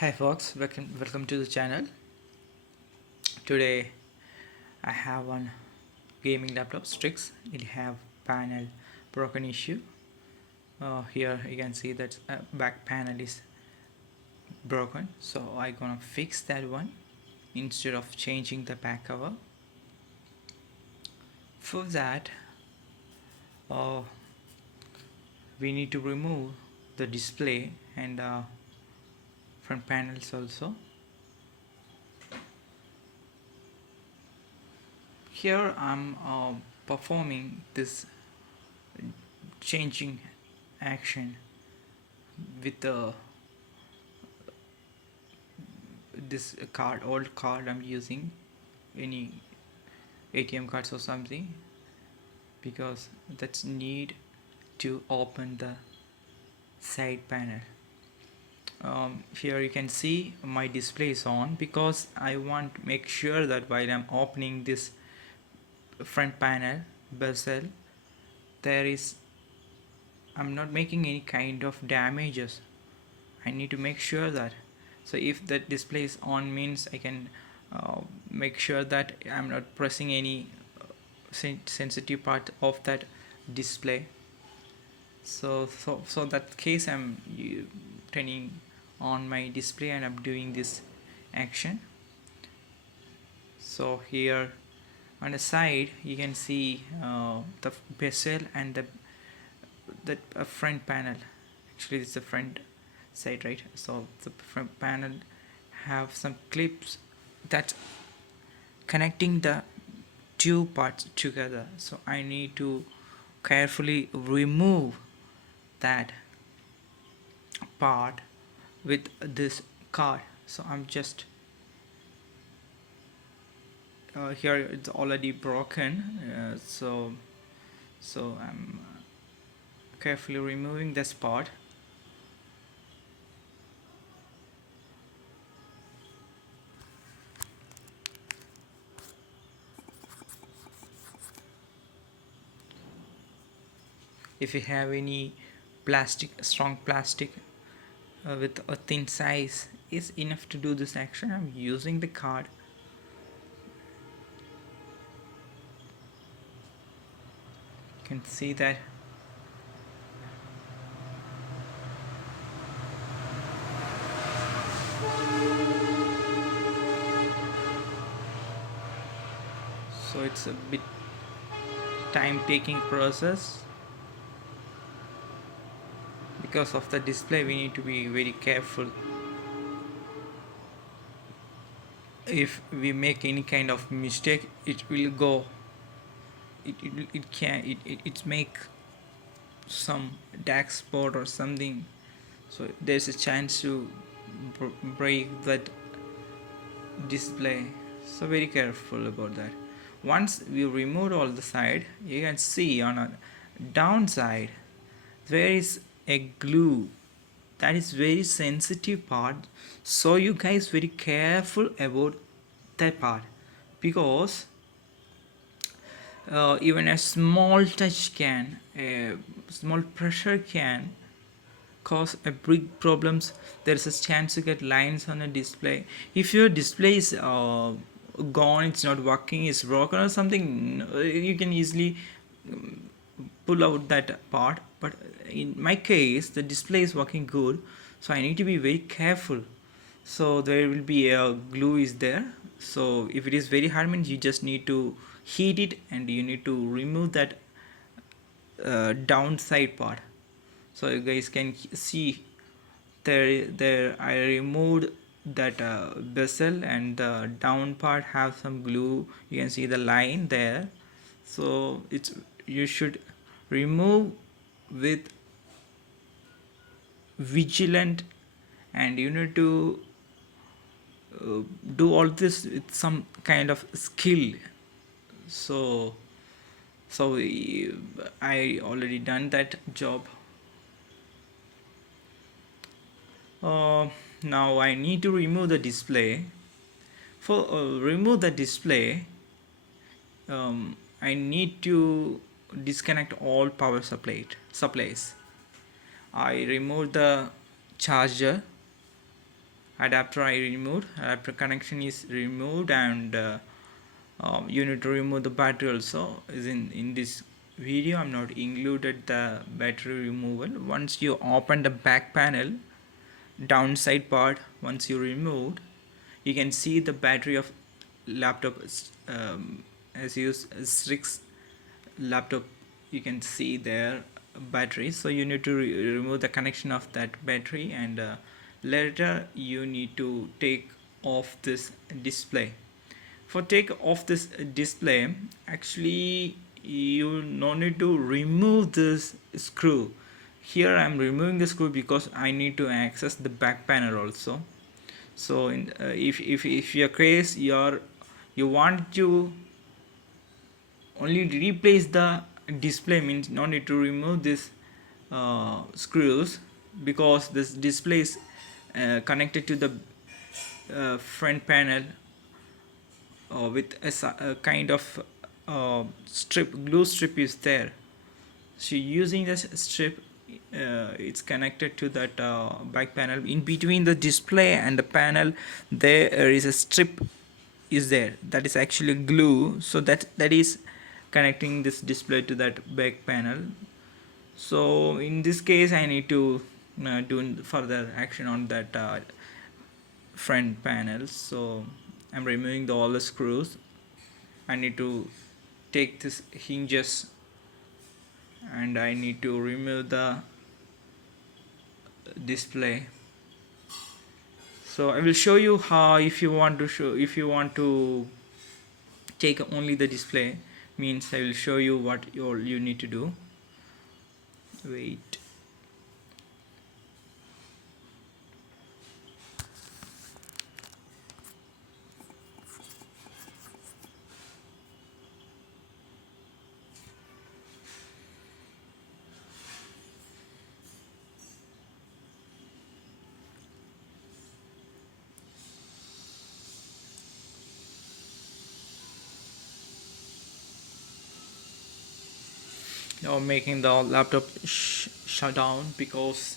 Hi folks, welcome to the channel. Today I have one gaming laptop Strix. It have panel broken issue. Here you can see that back panel is broken, so I gonna fix that one instead of changing the back cover. For that, uh, we need to remove the display and front panels also. Here I'm performing this changing action with this card, old card I'm using, any ATM cards or something, because that's need to open the side panel. Here you can see my display is on because I want to make sure that while I'm opening this front panel bezel, there is I'm not making any kind of damages. I need to make sure that, so if that display is on means I can make sure that I'm not pressing any sensitive part of that display. So that case I'm turning on my display and I'm doing this action. So here on the side you can see the bezel and the front panel. Actually it's the front side, right? So the front panel have some clips that connecting the two parts together, so I need to carefully remove that part with this card. So I'm just here it's already broken, so I'm carefully removing this part. If you have any strong plastic with a thin size is enough to do this action. I'm using the card. You can see that so it's a bit time taking process. Because of the display we need to be very careful. If we make any kind of mistake, it will go, it can it make some dark spot or something, so there's a chance to break that display. So very careful about that. Once we remove all the side, you can see on a downside there is a glue that is very sensitive part, so you guys very careful about that part, because even a small touch can, a small pressure can cause a big problems. There's a chance to get lines on a display. If your display is gone, it's not working, it's broken or something, you can easily pull out that part. But in my case the display is working good, so I need to be very careful. So there will be a glue is there, so if it is very hard means you just need to heat it and you need to remove that downside part. So you guys can see there I removed that bezel, and the down part have some glue. You can see the line there, so it's you should remove with vigilant, and you need to do all this with some kind of skill. So so I already done that job. Now I need to remove the display. For remove the display, I need to disconnect all power supplies. I remove the charger, adapter I removed. Adapter connection is removed, and you need to remove the battery also. Is in this video I'm not included the battery removal. Once you open the back panel, downside part, once you removed, you can see the battery of laptop, Asus Strix laptop. You can see there battery, so you need to remove the connection of that battery, and later you need to take off this display. For take off this display, actually you no need to remove this screw. Here I'm removing the screw because I need to access the back panel also. So if your case you want to only replace the display, means no need to remove this screws, because this display is connected to the front panel with a kind of glue strip is there. So using this strip, it's connected to that back panel. In between the display and the panel there is a strip is there, that is actually glue, so that is connecting this display to that back panel. So in this case I need to do further action on that front panel. So I'm removing all the screws. I need to take this hinges, and I need to remove the display. So I will show you how, if you want to take only the display, means I will show you what you need to do. Wait. Now making the laptop shut down, because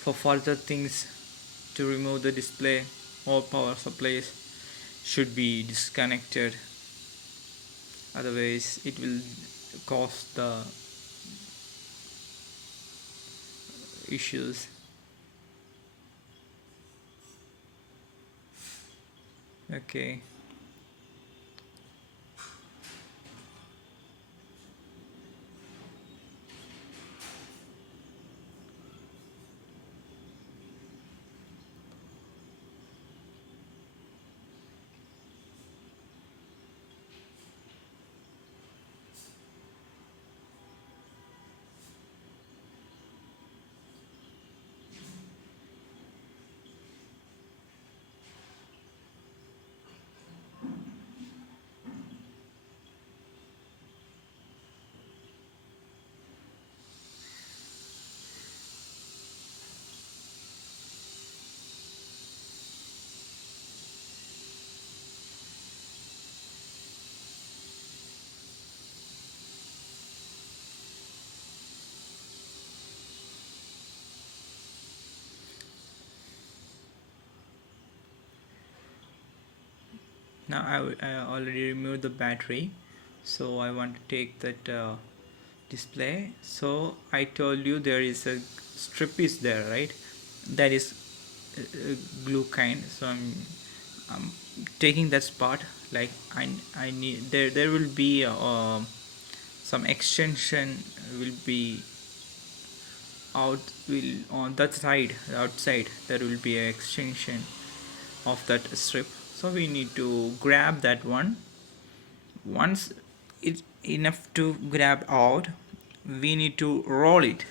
for further things to remove the display, all power supplies should be disconnected, otherwise it will cause the issues. Okay. Now I already removed the battery, so I want to take that display. So I told you there is a strip is there, right? That is glue kind. So I'm taking that spot. Like I need there will be some extension will be out will on that side, outside there will be an extension of that strip, so we need to grab that one. Once it's enough to grab out, we need to roll it.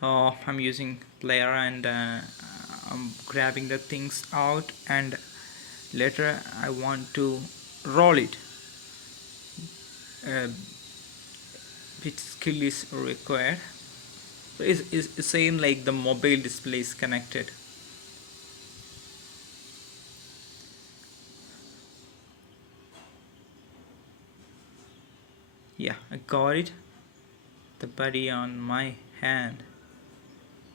I'm using player, and I'm grabbing the things out, and later I want to roll it. Which skill is required? So it's same like the mobile display is connected. Yeah, I got it. The buddy on my hand.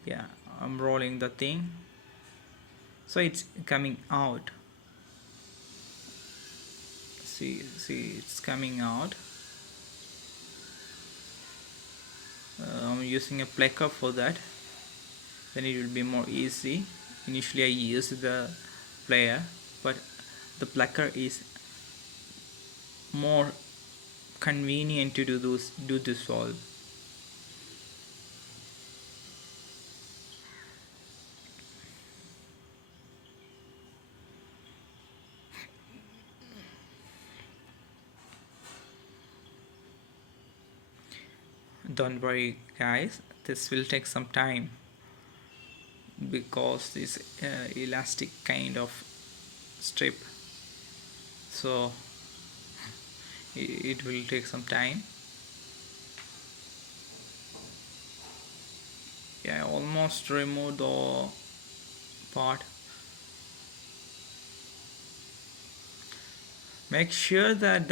Yeah, I'm rolling the thing, so it's coming out. See, it's coming out. I'm using a plucker for that, then it will be more easy. Initially I used the player, but the plucker is more convenient to do this solve. Don't worry guys, this will take some time because this elastic kind of strip, so it will take some time. Yeah, I almost removed the part. Make sure that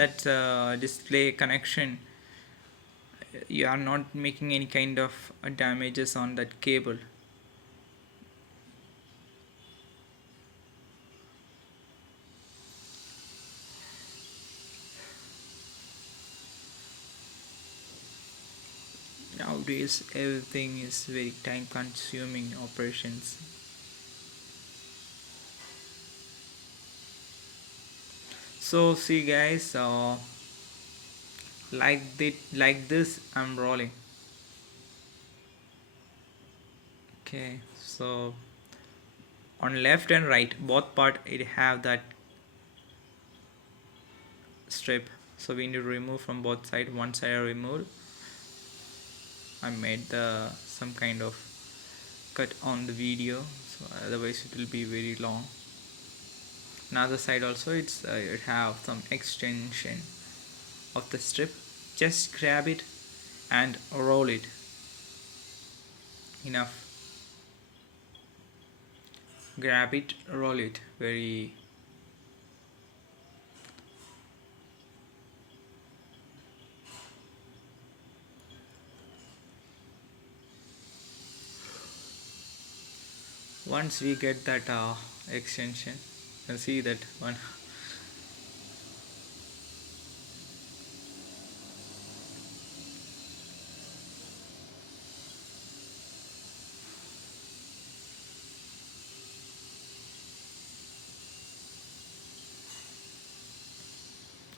display connection, you are not making any kind of damages on that cable. Nowadays everything is very time consuming operations. So see guys, like this I'm rolling. Okay, so on left and right both part it have that strip, so we need to remove from both side. One side I removed, I made the some kind of cut on the video, so otherwise it will be very long. Another side also it have some extension of the strip. Just grab it and roll it. Enough. Grab it, roll it very. Once we get that extension, you see that one.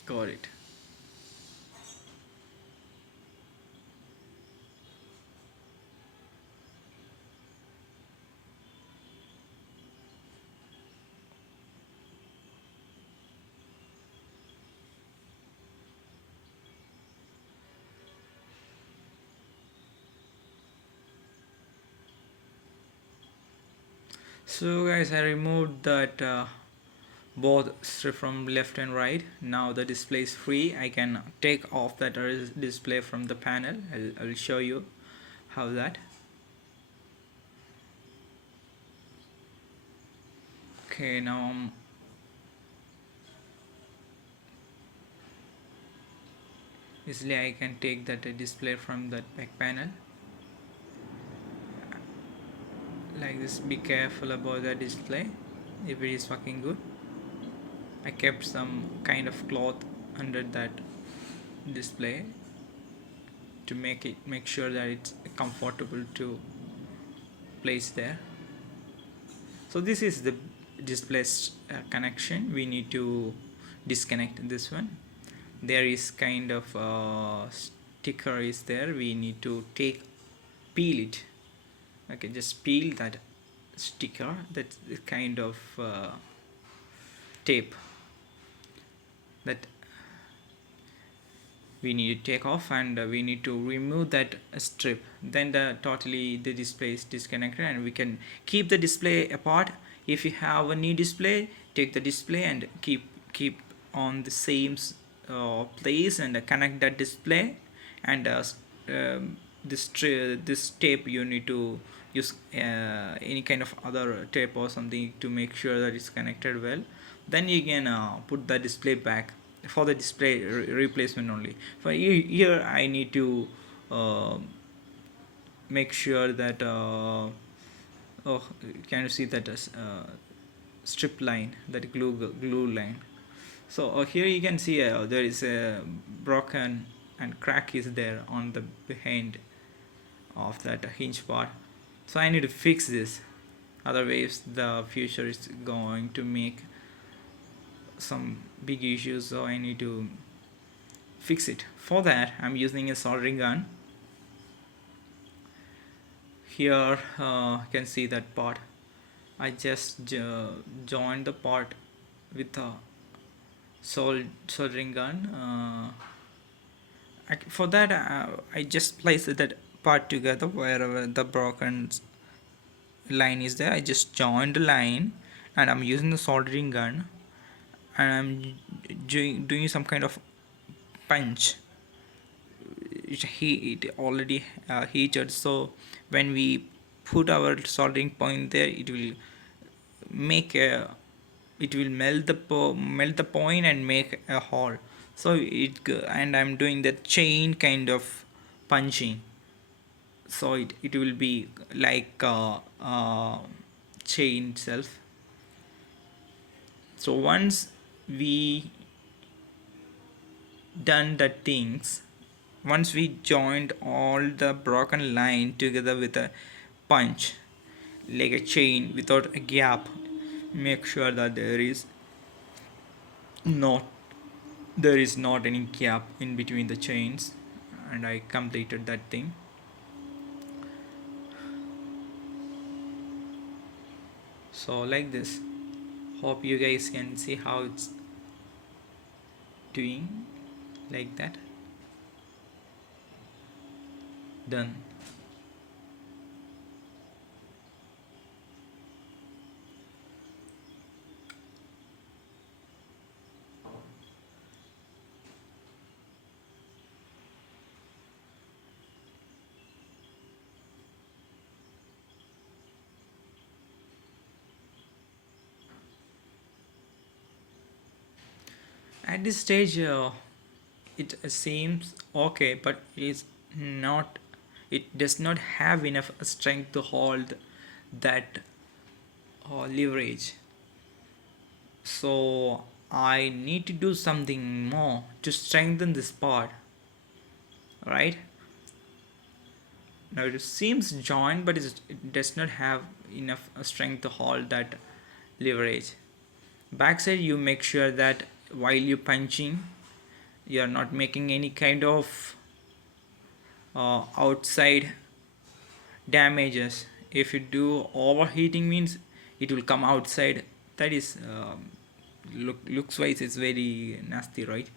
Got it. So guys, I removed that both strip from left and right. Now the display is free. I can take off that display from the panel. I'll show you how that. Okay, now easily I can take that display from that back panel like this. Be careful about the display if it is working good. I kept some kind of cloth under that display to make sure that it's comfortable to place there. So this is the display connection. We need to disconnect this one. There is kind of sticker is there, we need to peel it. Okay, just peel that sticker. That's the kind of tape that we need to take off, and we need to remove that strip. Then the display is disconnected and we can keep the display apart. If you have a new display, take the display and keep on the same place and connect that display. And this tape you need to use any kind of other tape or something to make sure that it's connected well. Then you can put the display back for the display replacement only. For here I need to uh, make sure that Oh, can you see that as strip line, that glue line? So here you can see there is a broken and crack is there on the behind of that hinge part. So I need to fix this, otherwise the future is going to make some big issues. So I need to fix it. For that I'm using a soldering gun. Here you can see that part. I just joined the part with a soldering gun. For that I just placed that part together wherever the broken line is there. I just joined the line and I'm using the soldering gun, and I'm doing some kind of punch. It already heated, so when we put our soldering point there, it will make a it will melt the point and make a hole. So and I'm doing the chain kind of punching, so it will be like chain itself. So once we done the things, once we joined all the broken line together with a punch like a chain without a gap, make sure that not there is not any gap in between the chains, and I completed that thing. So like this, hope you guys can see how it's doing, like that. Done. At this stage it seems okay, but it's not, it does not have enough strength to hold that leverage. So I need to do something more to strengthen this part, right? Now it seems joined, but it does not have enough strength to hold that leverage. Backside, you make sure that while you punching, you are not making any kind of outside damages. If you do overheating, means it will come outside. That is looks wise it's very nasty, right?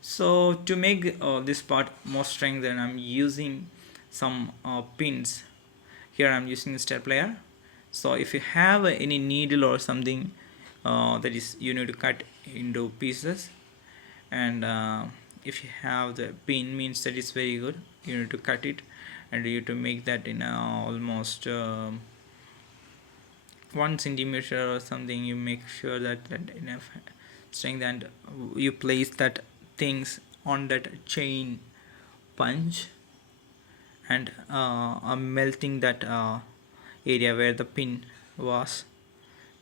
So to make this part more strengthened, I'm using some pins. Here I'm using a stapler. So if you have any needle or something, that is you need to cut into pieces, and if you have the pin, means that is very good. You need to cut it, and you have to make that in almost 1 centimeter or something. You make sure that enough strength, and you place that things on that chain punch, and melting that area where the pin was,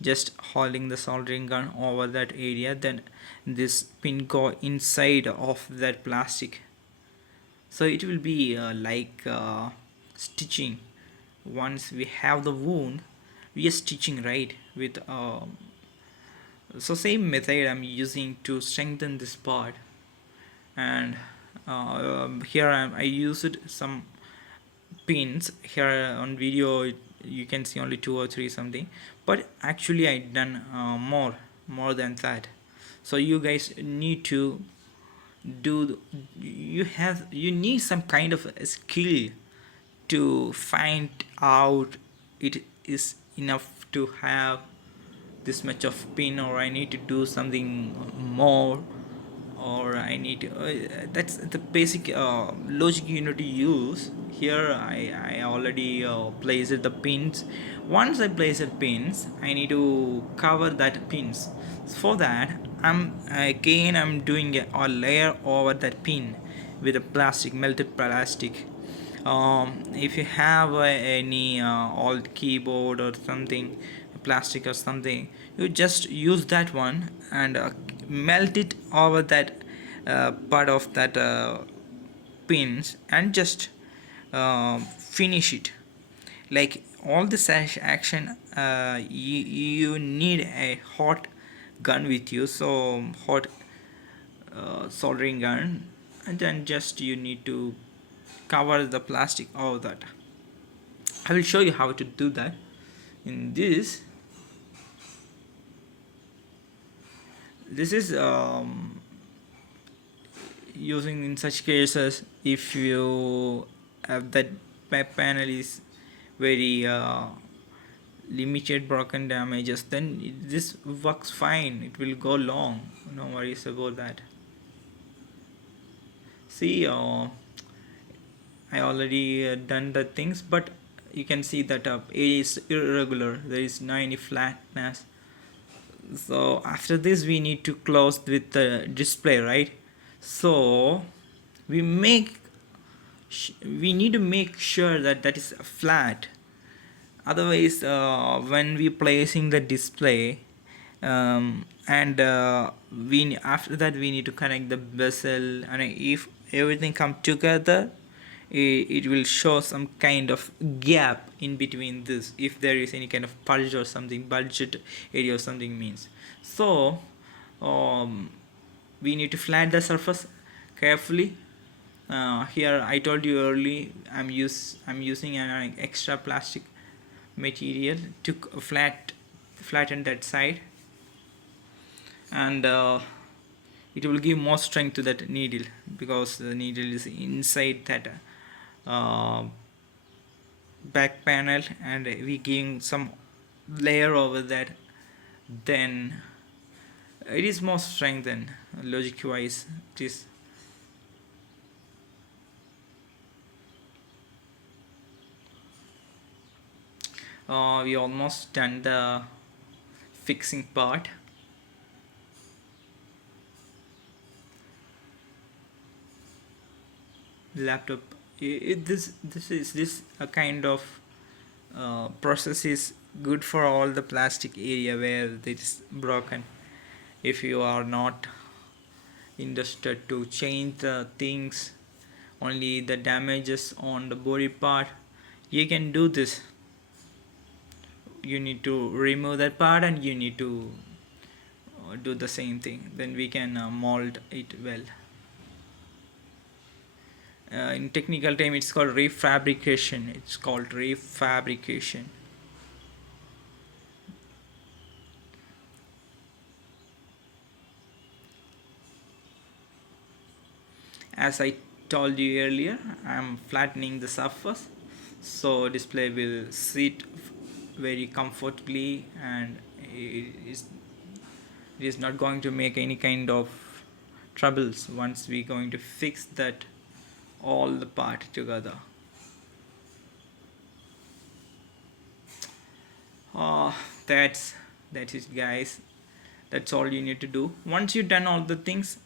just holding the soldering gun over that area, then this pin go inside of that plastic. So it will be like stitching. Once we have the wound, we are stitching, right, with so same method I'm using to strengthen this part. And here I used some pins. Here on video you can see only 2 or 3 something, but actually I done more than that. So you guys need to do, you need some kind of a skill to find out it is enough to have this much of pin, or I need to do something more, or I need to that's the basic logic you need to use. Here I already placed the pins. Once I place the pins, I need to cover that pins. For that I'm doing a layer over that pin with a plastic, melted plastic. If you have any old keyboard or something, plastic or something, you just use that one and melt it over that part of that pins and just finish it. Like all this action, you need a hot gun with you, so hot soldering gun, and then just you need to cover the plastic over that. I will show you how to do that. In this is using in such cases if you have that back panel is very limited broken damages, then this works fine, it will go long, no worries about that. See, I already done the things, but you can see that it is irregular, there is no any flatness. So after this we need to close with the display, right? So we make we need to make sure that that is flat, otherwise when we placing the display, and we after that we need to connect the bezel, and if everything come together, it will show some kind of gap in between this, if there is any kind of bulge or something, budget area or something means. So um, we need to flat the surface carefully. Here I told you early, I'm using an extra plastic material to flatten that side, and it will give more strength to that needle, because the needle is inside that uh, back panel, and we giving some layer over that, then it is more strengthened logic wise. It is we almost done the fixing part. Laptop, this a kind of process is good for all the plastic area where it is broken. If you are not interested to change the things, only the damages on the body part, you can do this. You need to remove that part and you need to do the same thing, then we can mold it well. In technical term it's called refabrication. As I told you earlier, I'm flattening the surface so display will sit very comfortably, and it is not going to make any kind of troubles once we going to fix that all the part together. uh, that's that is guys, that's all you need to do. Once you've done all the things,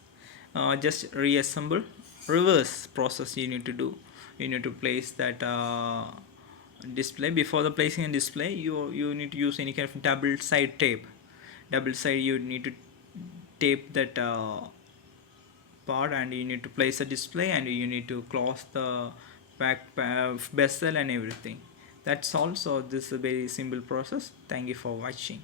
just reassemble. Reverse process you need to do. You need to place that display. Before the placing a display, you need to use any kind of double side tape. Double side, you need to tape that part, and you need to place a display, and you need to close the back bezel and everything. That's all. So this is a very simple process. Thank you for watching.